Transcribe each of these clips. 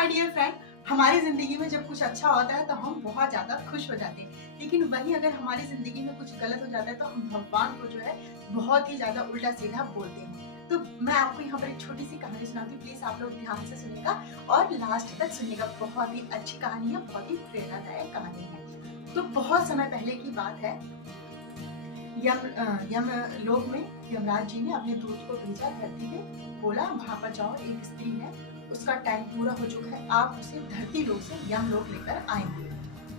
My dear friend, हमारी जिंदगी में जब कुछ अच्छा होता है तो हम बहुत ज्यादा खुश हो जाते हैं, लेकिन वहीं अगर हमारी जिंदगी में कुछ गलत हो जाता है तो हम भगवान को जो है बहुत ही ज्यादा उल्टा सीधा बोलते हैं। तो मैं आपको यहाँ पर एक छोटी सी कहानी सुनाती हूँ, प्लीज आप लोग ध्यान से सुनिएगा और लास्ट तक सुनिएगा। बहुत ही अच्छी कहानी है, बहुत ही प्रेरणादायक कहानी है। तो बहुत समय पहले की बात है, यम लोक में यमराज जी ने अपने दूत को भेजा धरती पे, बोला वहां पर जाओ, एक स्त्री है, उसका टाइम पूरा हो चुका है, आप उसे धरती लोक से यम लोक लेकर आएंगे।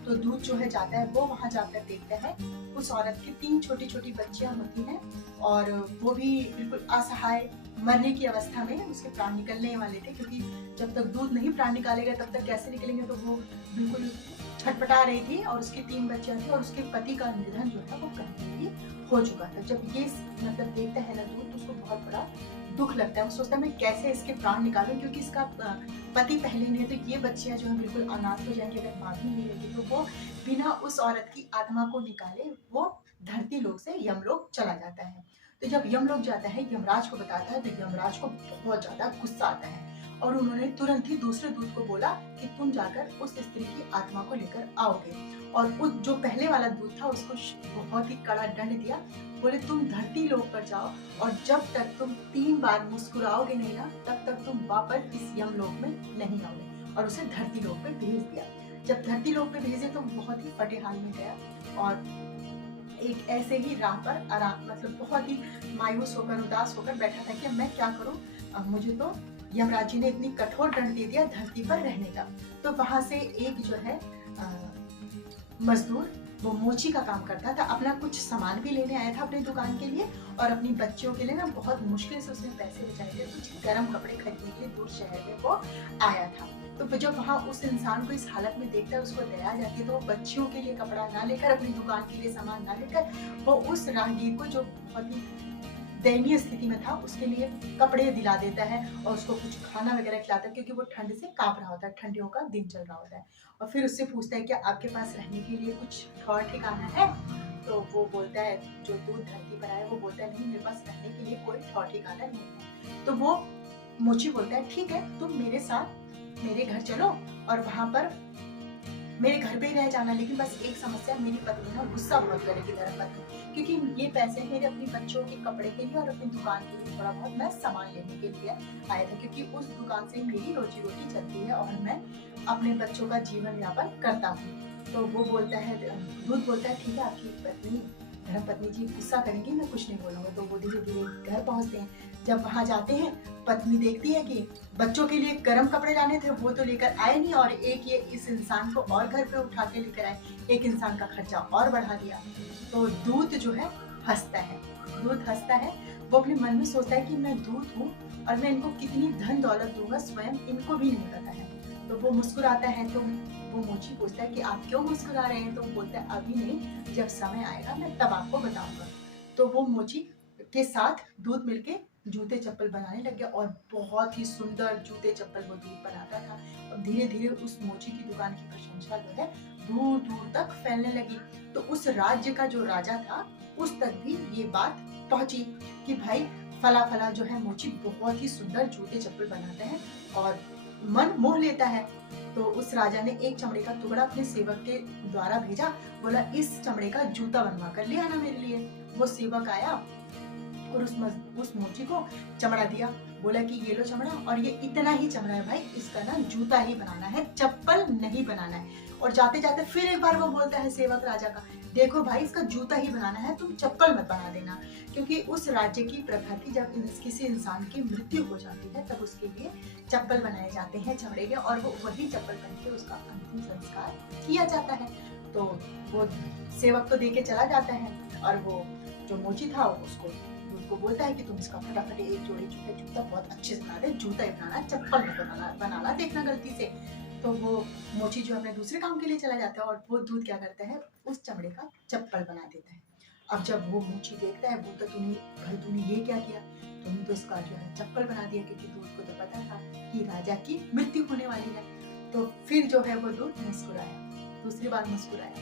तो दूत जो है जाता है, वो वहां जाकर देखता है उस औरत की 3 छोटी छोटी बच्चियां होती हैं और वो भी बिल्कुल असहाय, मरने की अवस्था में, उसके प्राण निकलने वाले थे, क्योंकि जब तक दूध नहीं प्राण निकालेगा तब तक कैसे निकलेंगे। तो वो बिल्कुल छटपटा रही थी और उसकी 3 बच्चियां थी और उसके पति का निधन जो था वो पहले ही हो चुका था। जब ये मतलब देखता है ना दूध, तो उसको बहुत बड़ा दुख लगता है। वो सोचता है मैं कैसे इसके प्राण निकालूं, क्योंकि इसका पति पहले नहीं है, तो ये बच्चियां जो है बिल्कुल अनाथ हो जाएंगी अगर माँ भी नहीं रहेगी। तो वो बिना उस औरत की आत्मा को निकाले वो धरती लोक से यमलोक चला जाता है। तो जब यमलोक जाता है, यमराज को बताता है, तो यमराज को बहुत ज्यादा गुस्सा आता है और उन्होंने तुरंत ही दूसरे दूत को बोला कि तुम जाकर उस स्त्री की आत्मा को लेकर आओगे। और उस जो पहले वाला दूत था उसको बहुत ही कड़ा दंड दिया, बोले तुम धरती लोक पर जाओ और जब तक तुम 3 बार मुस्कुराओगे नहीं ना, तब तक तुम वापस इस यमलोक में नहीं आओगे। और उसे धरती लोक पे भेज दिया। जब धरती लोक पे भेजे तो बहुत ही फटे हाल में गया और एक ऐसे ही राह पर आराम, मतलब बहुत ही मायूस होकर, उदास होकर बैठा था कि अब मैं क्या करूं, अब मुझे तो यमराज जी ने इतनी कठोर दंड दे दिया धरती पर रहने का। तो वहां से एक जो है मजदूर, वो मोची का काम करता था, अपना कुछ सामान भी लेने आया था अपनी दुकान के लिए और अपनी बच्चियों के लिए ना बहुत मुश्किल से उसने पैसे बचाए थे, कुछ गर्म कपड़े खरीदने के लिए दूर शहर में वो आया था। तो जब वहाँ उस इंसान को इस हालत में देखता है, उसको दया जाती है, तो वो बच्चियों के लिए कपड़ा ना लेकर, अपनी दुकान के लिए सामान ना लेकर, वो उस राहगीर को जो बहुत ही दयनीय स्थिति में था उसके लिए कपड़े दिला देता है और उसको कुछ खाना वगैरह खिलाता है, क्योंकि वो ठंड से कांप रहा होता है, ठंडियों का दिन चल रहा होता है। और फिर उससे पूछता है क्या आपके पास रहने के लिए कुछ और ठिकाना है। तो वो बोलता है, जो दूध धरती पर आया वो बोलता है नहीं, मेरे पास रहने के लिए कोई ठौर ठिकाना नहीं है। तो वो मोची बोलता है ठीक है, तुम मेरे साथ मेरे घर चलो और वहां पर मेरे घर पे ही रह जाना, लेकिन बस एक समस्या, मेरी पत्नी ना गुस्सा बहुत करेगी धर्मपत्नी, क्योंकि ये पैसे मेरे अपनी बच्चों के कपड़े के लिए और अपनी दुकान के लिए थोड़ा बहुत मैं सामान लेने के लिए आया था, क्योंकि उस दुकान से मेरी रोजी रोटी चलती है और मैं अपने बच्चों का जीवन यापन करता हूँ। तो वो बोलता है, दूध बोलता है ठीक है, आपकी पत्नी धर्मपत्नी जी गुस्सा करेंगी, मैं कुछ नहीं बोलूंगा। तो वो धीरे धीरे घर पहुंचते हैं। जब वहां जाते हैं, पत्नी देखती है कि बच्चों के लिए गर्म कपड़े लाने थे वो तो लेकर आए नहीं, और एक ये इस इंसान को और घर पे उठा के लेकर आए, एक इंसान का खर्चा और बढ़ा दिया। तो दूत जो है हंसता है, दूत हंसता है, वो अपने मन में सोचता है कि मैं दूत हूँ और मैं इनको कितनी धन दौलत दूंगा, स्वयं इनको भी नहीं पता है। तो वो मुस्कुराता है। तो वो मोची पूछता है कि आप क्यों मुस्कुरा रहे हैं। तो वो बोलता है अभी नहीं, जब समय आएगा मैं तब आपको बताऊंगा। तो वो मोची के साथ दूध मिलके जूते चप्पल बनाने लग गया और बहुत ही सुंदर जूते चप्पल वो दूध बनाता था। और धीरे धीरे उस मोची की दुकान की प्रशंसा जो है दूर दूर तक फैलने लगी। तो उस राज्य का जो राजा था उस तक भी ये बात पहुंची कि भाई फला फला जो है मोची बहुत ही सुंदर जूते चप्पल बनाता है और मन मोह लेता है। तो उस राजा ने एक चमड़े का टुकड़ा अपने सेवक के द्वारा भेजा, बोला इस चमड़े का जूता बनवा कर ले आना मेरे लिए। वो सेवक आया और उस मोची को चमड़ा दिया, बोला कि ये लो चमड़ा, और ये इतना ही चमड़ा है भाई, इसका ना जूता ही बनाना है, चप्पल नहीं बनाना है। और जाते जाते फिर एक बार वो बोलता है सेवक राजा का, देखो भाई इसका जूता ही बनाना है, तुम चप्पल मत बना देना। क्योंकि उस राज्य की प्रथा थी, जब किसी इंसान की मृत्यु हो जाती है तब उसके लिए चप्पल बनाए जाते हैं चमड़े के, और वो वही चप्पल पहन के उसका अंतिम संस्कार किया जाता है। तो वो सेवक को देके चला जाता है और वो जो मोची था उसको बोलता है कि तुम इसका फटाफट एक जोड़ी जूता बहुत अच्छे से बना दे, जूता ही बनाना, चप्पल मत बनाना देखना गलती से। तो वो मोची जो अपने दूसरे काम के लिए चला जाता है और वो दूध क्या करता है, उस चमड़े का चप्पल बना देता है। अब जब वो मोची देखता है, बोलता तूने ये क्या किया, तुमने तो इसका जो है चप्पल बना दिया, क्योंकि दूध को तो पता था कि राजा की मृत्यु होने वाली है। तो फिर जो है वो दूध मुस्कुराया, दूसरी बार मुस्कुराया।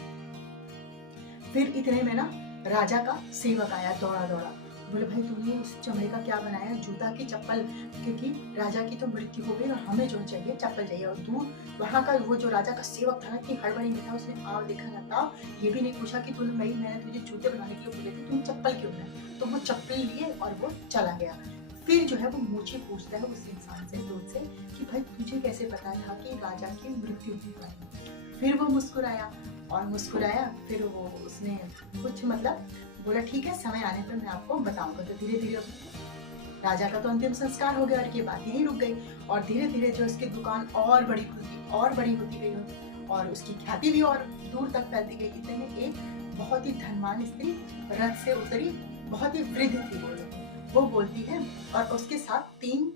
फिर इतने में ना राजा का सेवक आया दौड़ा दौड़ा, बोले भाई तुमने उस चमड़े का क्या बनाया, जूता की चप्पल, क्योंकि राजा की तो मृत्यु हो गई और हमें जो चाहिए चप्पल चाहिए। और दूर वहाँ का वो जो राजा का सेवक था ना, कि हड़बड़ी में था, उसने आओ देखा ना था, ये भी नहीं पूछा कि तुम भाई मैंने तुझे जूते बनाने के लिए बोले थे, तुम चप्पल क्यों बनाए। तो वो चप्पल लिए और वो चला गया। फिर जो है वो मूछी पूछता है उस इंसान से, दूध से, कि भाई तुझे कैसे पता था कि राजा की मृत्यु हो गई। फिर वो मुस्कुराया और मुस्कुराया, फिर वो उसने कुछ मतलब बोला ठीक है समय आने पर मैं आपको बताऊंगा। तो धीरे धीरे राजा का तो अंतिम संस्कार हो गया और ये बात यहीं रुक गई। और धीरे धीरे जो उसकी दुकान और बड़ी होती और बड़ी होती गई और उसकी ख्याति भी और दूर तक फैलती गई। इतने में एक बहुत ही धनवान स्त्री रथ से उतरी, बहुत ही वृद्ध थी वो बोलती है, और उसके साथ 3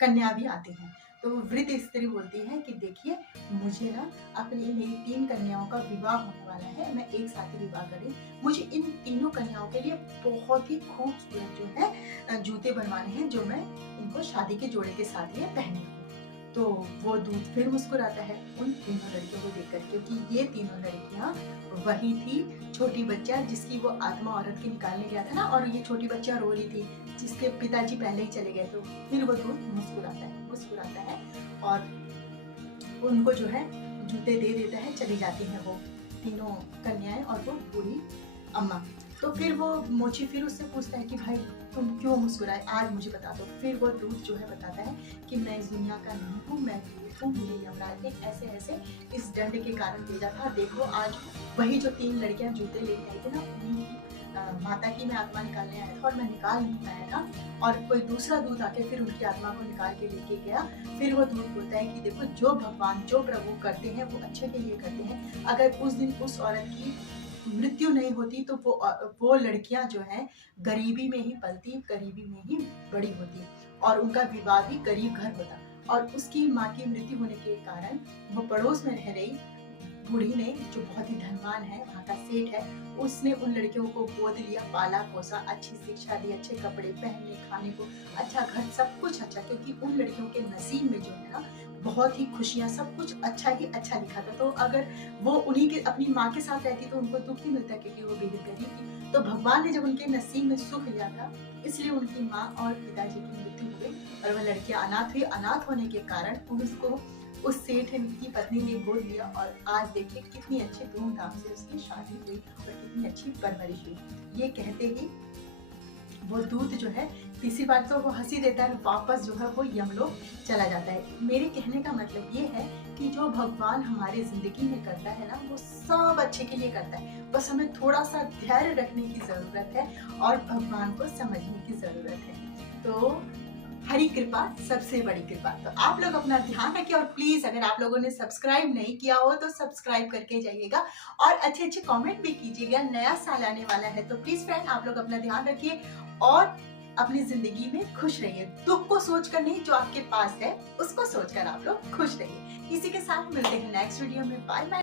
कन्या भी आती हैं। तो वो वृद्ध स्त्री बोलती है कि देखिए मुझे ना अपनी मेरी 3 कन्याओं का विवाह होने वाला है, मैं एक साथ ही विवाह करूँ। मुझे इन तीनों कन्याओं के लिए बहुत ही खूबसूरत जो है जूते बनवाने हैं, जो मैं इनको शादी के जोड़े के साथ ये पहनूंगी। तो वो दूध फिर मुस्कुराता है उन तीनों लड़कियों को देखकर, क्योंकि ये तीनों लड़कियां वही थी छोटी बच्चा जिसकी वो आत्मा औरत के निकालने गया था ना, और ये छोटी बच्चा रो रही थी जिसके पिताजी पहले ही चले गए। तो फिर वो दूध मुस्कुराता है और उनको जो है जूते दे देता है, चली जाती हैं वो तीनों कन्याएं और वो बूढ़ी अम्मा। तो फिर वो मोची फिर उससे पूछता है कि भाई तुम क्यों मुस्कुराए, आज मुझे बता दो। फिर वो दूध जो है बताता है कि मैं इस दुनिया का नहीं हूँ, मैं दूध हूँ, मुझे यमराज ने ऐसे ऐसे इस दंड के कारण भेजा था। देखो आज वही जो 3 लड़कियां जूते लेके आई थी ना, उन्हीं की माता की मैं आत्मा निकालने आया था और मैं निकाल नहीं पाया था, और कोई दूसरा दूध आके फिर उनकी आत्मा को निकाल के लेके गया। फिर वो दूध बोलता है कि देखो जो भगवान जो प्रभु करते हैं वो अच्छे के लिए करते हैं। अगर उस दिन उस औरत की मृत्यु नहीं होती तो वो लड़कियां जो हैं गरीबी में ही पलती, गरीबी में ही बड़ी होती, और उनका विवाह भी गरीब घर होता। और उसकी माँ की मृत्यु होने के कारण वो पड़ोस में रह रही बूढ़ी ने, जो बहुत ही धनवान है, वहाँ का सेठ है, उसने उन लड़कियों को गोद लिया, पाला पोसा, अच्छी शिक्षा दी, अच्छे कपड़े पहनने, खाने को, अच्छा घर, सब कुछ अच्छा, क्योंकि उन लड़कियों के नसीब में जो है ना बहुत ही खुशियाँ, सब कुछ अच्छा ही अच्छा लिखा था। तो अगर वो उन्हीं के अपनी माँ के साथ रहती तो उनको दुख ही मिलता, क्योंकि वो बेहद गरीब थी। तो भगवान ने जब उनके नसीब में सुख लिया था, इसलिए उनकी माँ और पिताजी की मृत्यु हो गई और वह लड़कियां अनाथ हुई। अनाथ होने के कारण उसको उस सेठ की पत्नी ने गोद लिया, और आज देखिए कितनी अच्छी धूमधाम से उसकी शादी हुई और कितनी अच्छी परवरिश हुई। ये कहते ही वो दूत जो है तीसरी बार तो वो हंसी देता है, वापस जो है वो यमलोक चला जाता है। मेरे कहने का मतलब ये है कि जो भगवान हमारे जिंदगी में करता है ना, वो सब अच्छे के लिए करता है। बस हमें थोड़ा सा धैर्य रखने की जरूरत है और भगवान को समझने की जरूरत है। तो हरी कृपा सबसे बड़ी कृपा। तो आप लोग अपना ध्यान रखिए, और प्लीज अगर आप लोगों ने सब्सक्राइब नहीं किया हो तो सब्सक्राइब करके जाइएगा और अच्छे अच्छे कमेंट भी कीजिएगा। नया साल आने वाला है, तो प्लीज फ्रेंड आप लोग अपना ध्यान रखिए और अपनी जिंदगी में खुश रहिए। दुख को सोचकर नहीं, जो आपके पास है उसको सोचकर आप लोग खुश रहिए। इसी के साथ मिलते हैं नेक्स्ट वीडियो में। Bye bye.